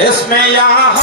इसमें यहाँ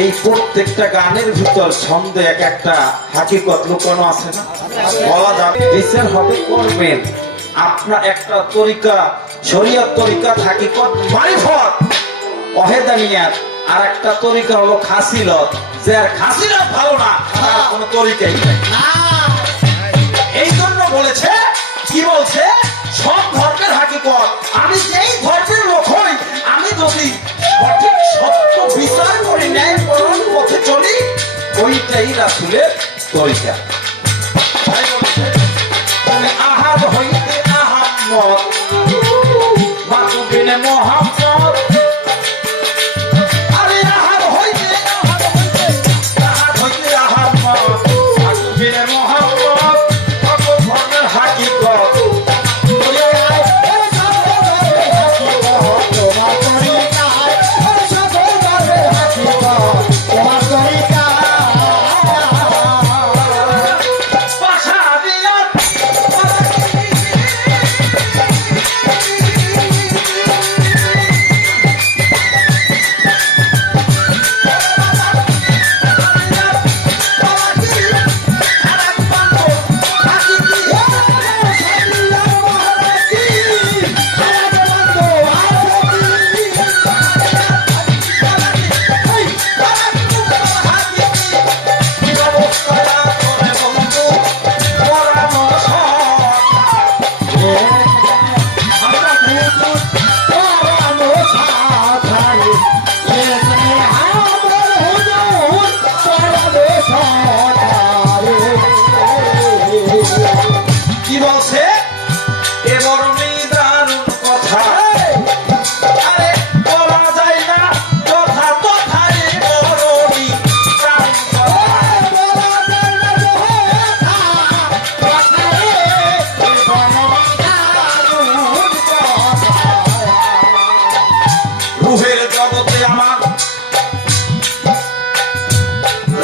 এই প্রত্যেকটা গানের ভিতর ছন্দে এক একটা হাকিকত লুকানো আছে না? বলা যাবে বিচার হবে করবেন আপনার একটা তরিকা শরীয়ত তরিকা হাকিকত মারিফত। অহেদানিয়াত আর একটা তরিকা হলো খাসিলত। যে আর খাসিলত ভালো না তার কোনো তরিকাই নাই। এই জন্য বলেছে কি বলছে? ওইটাই রাসুলের তরিকা। আহাদ হইতে আহাম্মদ মাতুবিনে মোহাম্মদ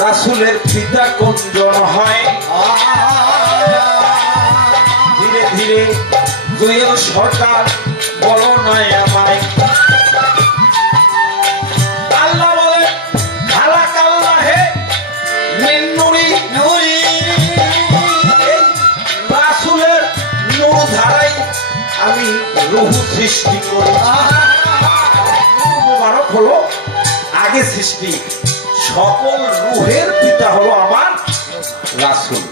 রাসুলের পিতা কোনজন হয়। ধীরে ধীরে সরকার বলো নয় আমায়। আমি সৃষ্টি করি মোবারক হলো আগে সৃষ্টি। সকল রুহের পিতা হলো আমার রাসুল।